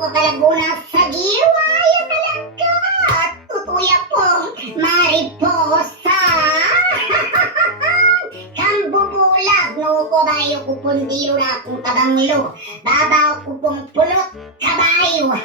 ko kalaguna sa giwaya talaga at tutuya pong mariposa. Kambubulag no ko bayo ko pundiro na akong kabanglo. Babaw ko pong pulot kabayo.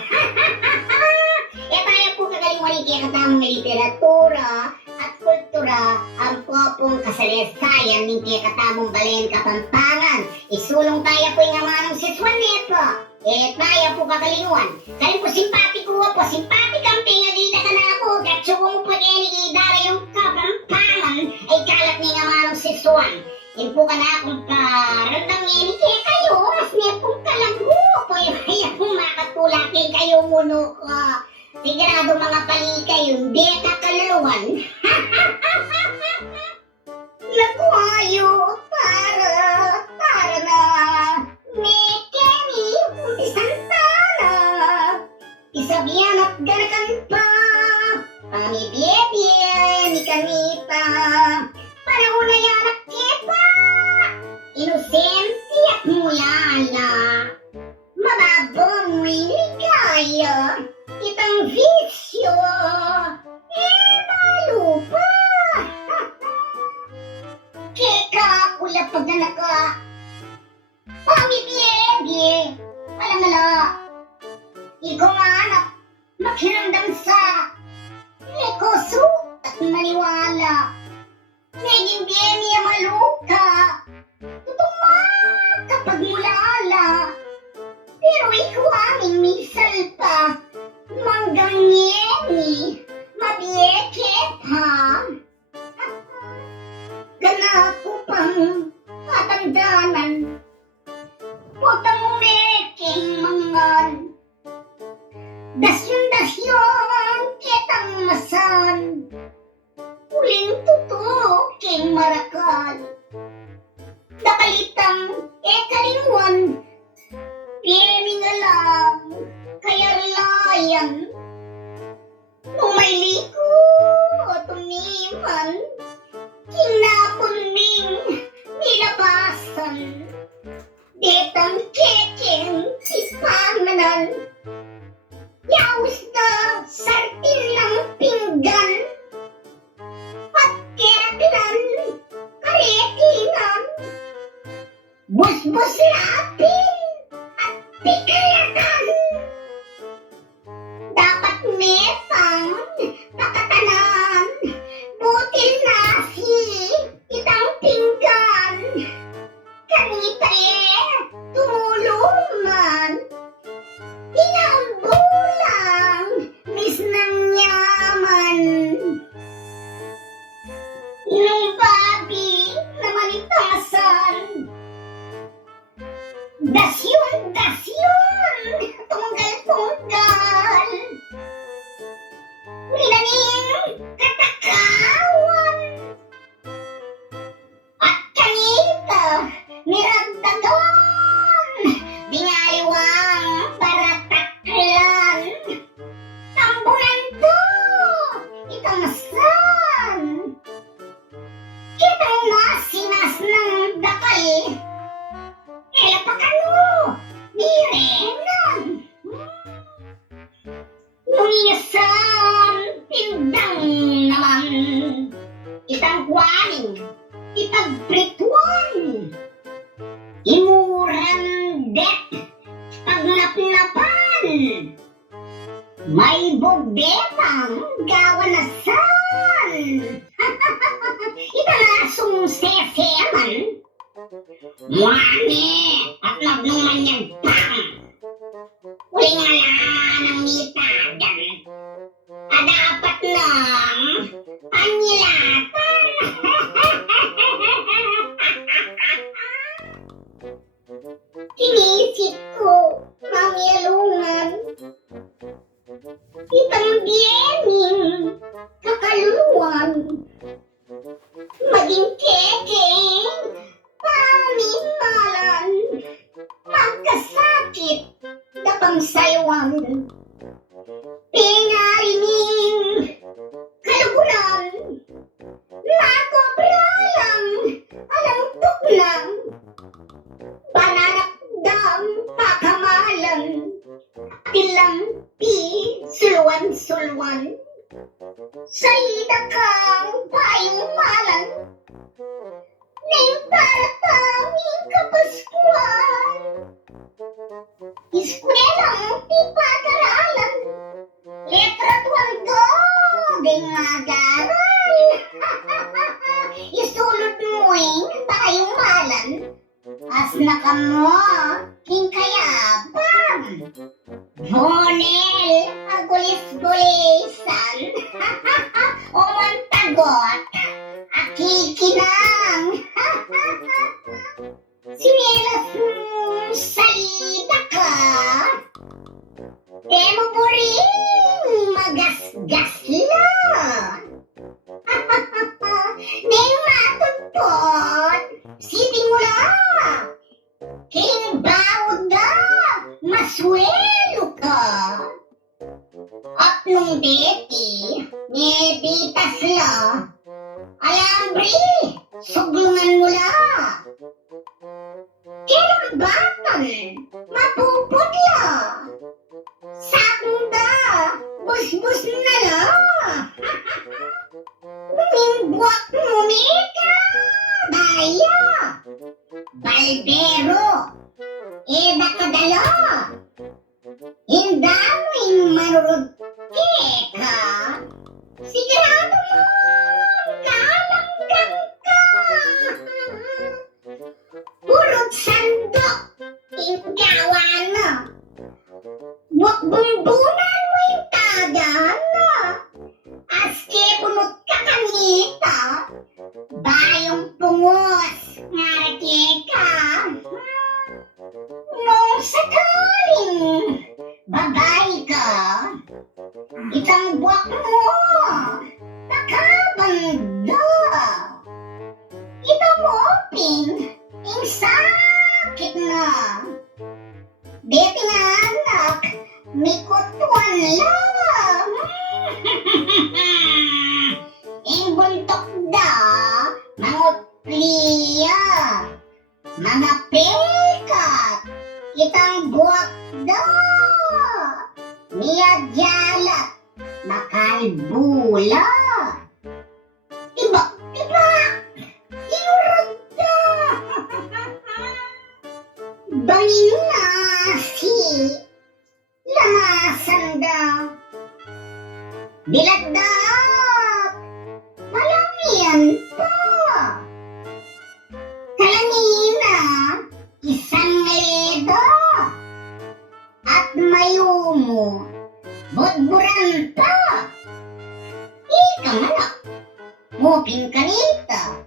E tayo po kagalingon ni katamang literatura at kultura ang pong kasaysayan ng katamong balen kapampangan. Isulong tayo po yung amanong si Juaneta. Eh, tayo po kagalingon. Kaling po simpatiko po, simpatikang tingagita ka na ako. Gatsugong po kaya ni Idara yung kapampangan ay kalat ni amanong si Juan. Impo ka na akong parandang ini kaya kayo. Mas niya pong kalago po yung kung makatulakin kayo muno ka. Sigurado mga palikay yung beta kaluluwan. Naku ayo, para na. Mekeni, umpisan na. Isabihan at ganakan pa. Pamibiyebye, ni kanita. Panahon na yan at kita. Inosente at mulala. Mababong may ligaya. Kitang visyo. Malo pa. Keka kula pag nanaka. Pamibiyebye. Alam-ala. Ikaw nga anak. Maghiramdam sa lekoso at maniwala. Naging biyemya maluka. Tutuma kapag mulala. Pero ikaw aming misal pa. Mangganyeni. Mabiyeke pa. Ganako pang matandanan. Putang umeking mangan. Dasyon kitang masan. Uling tuto king marakal. Nakalitang kalingwan. Piyemi nga lang kaya layan. Nung may liko tumiman. Kinapunming nilabasan. Detang keking ipamanan. Yaus na sartin ng pinggan. At keratinan, karetinan. Busbus lapin at pikalatan. Dapat metang pakatanan. Butil nasi, itang pinggan. Kanita tumuluman. Inambulang, mis ng yaman. Nung babi na manitasan. Dasyon, tunggal. Nilaning katakawan. At kanita, niragdagan. Bingaliwang parataklan. Tambunan to, itamasan. Kitang masinas ng dakal. Elapakan mirenan. Nungiyasan, tindang naman. Itang kwaning, itagprituan. Imuran det, pagnapnapan. May bogdetang gawanasan. Itanasong seseman. Muani at nagnuman niyang pang. Uli nga lang ang nitagan. Dapat lang panyilatan. Inisip ko, mamilungan. Itang biyening kakaluluan. Maging keking pamimalan. Magkasakit dapang saywan. Pingarining kalugunan. Nakobralang alam tuklang. Bananakdam pakamalan. Til katawan. Salida kang bayong malang, nang paratanging kapaskuhan. Iskwelang ti pag-aralan, letra tuwando ding mag-aral. Isulod mo'y bayong malan, as nakamo king kayabang. Bonel, agulis-gulisan, o mantagot, akikinang. Sinilas salida ka, demo mo rin magasgas lang. Neng matutod, siping mo lang, king bawod na, maswelo ka. At nung deti, nebitas la, alambre, suglungan mo la. Kailang batan, mapuputla, sakda, bus-bus na la. Mimbuak mo mika, daya, balbero, eda kadala. Indaming marurod ka, sigurado mo nalanggang ka. Purot sandok, inggawan na, buwak bumbunan mo yung tadana. Aske punot ka kanita, bayong pungos, ngarake ka. Nung sakaling babae ka, itang buwak mo, nakabanda. Itang oping, ing sakit na. Deti nga anak, mikutuan lang. Ing buntok da, mangutliya, mga pekat, itang buwak da. Niyadyalat, makalbula. Iba, inurot da. Bangin nasi, lamasan da. Bilagdak, malamian pa. Kalangina, isang ledo. At mayumo, budburan pa. Ika malak, muping kanita.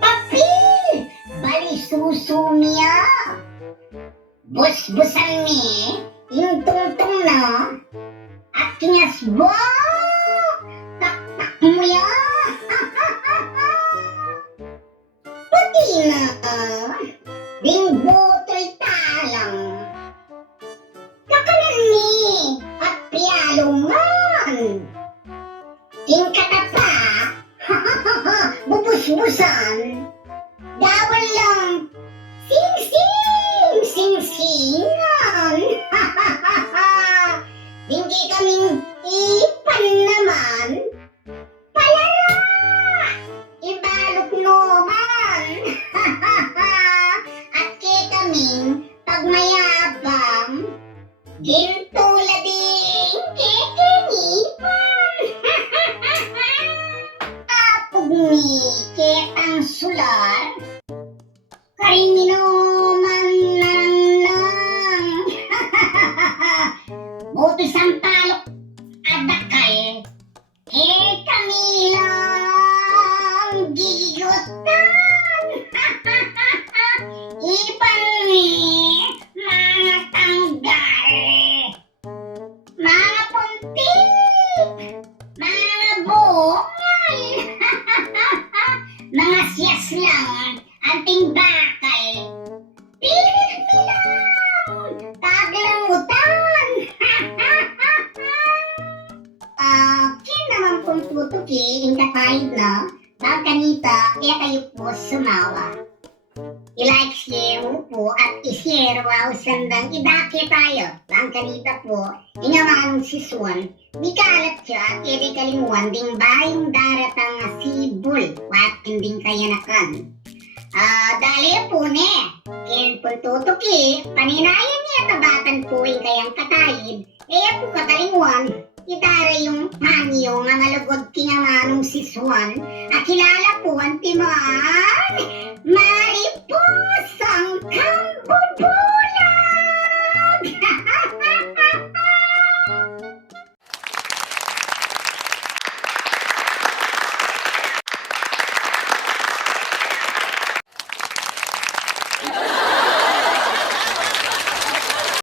Papil, bali susumia. Bus-busan mi, yung tungtung na. At kinyasbo, taktak mo ya. Pati na, ding butoy talang. Kakanan ni, at piyalungan. King katapa, bubus-busan. Dawal lang, sing-sing, sing-singan. Hindi kaming ipan naman. Palara! Ibalok naman. At kaming pagmayabang, gintula din kekenipan. Apog mi ketang sular, kariminoman nang buti sampalok adakay, kami lang gigutan. Ipan ni mga tanggal, mga puntik, mga bungal. Mga siyas lang, anting bakal. Pilit lang, taglangutan. Naman pong tutuki, yung katayid na, bang kanita, kaya kayo po sumawa. I-like share mo po at i-share wow sandang idake tayo. Ang kanita po, ingamanong si Swan, di kalat siya at edi kalimuan ding bayong daratang nga sibol wat ending kayanakan. Dali po ne, kin po tutuki, paninayan niya tabatan po yung kayang katayid, kaya po kakalimuan, itara yung panyo nga malugod kingamanong si Swan, at kilala po ang timaan.